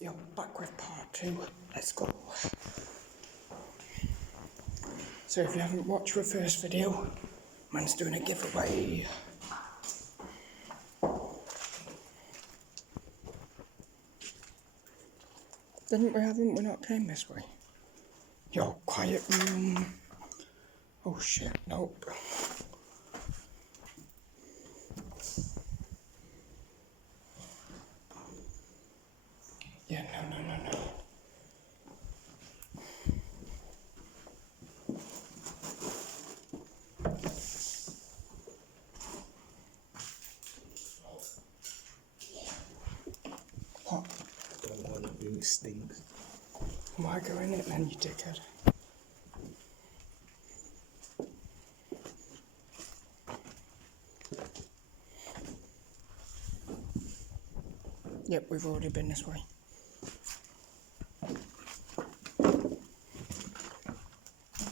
Yo, back with part 2, let's go. So if you haven't watched the first video, man's doing a giveaway. Haven't we not came this way? Yo, quiet room. Oh shit, nope. Yeah, no. What? Don't want to do it stinks. Why go in it then, you dickhead? Yep, we've already been this way.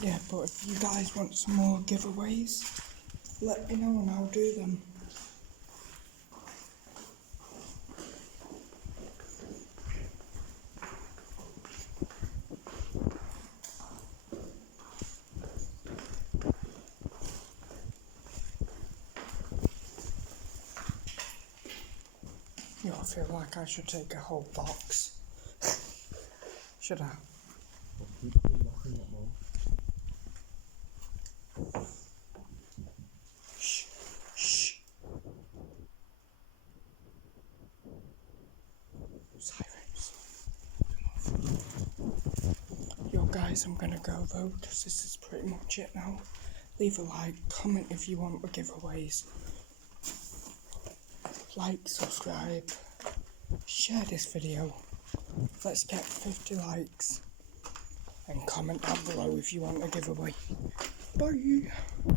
Yeah, but if you guys want some more giveaways, let me know and I'll do them. Yo, I feel like I should take a whole box. Should I? Shh. Silence. Yo guys, I'm gonna go though, because this is pretty much it now. Leave a like, comment if you want the giveaways. Like, subscribe, share this video. Let's get 50 likes. And comment down below if you want a giveaway. Bye!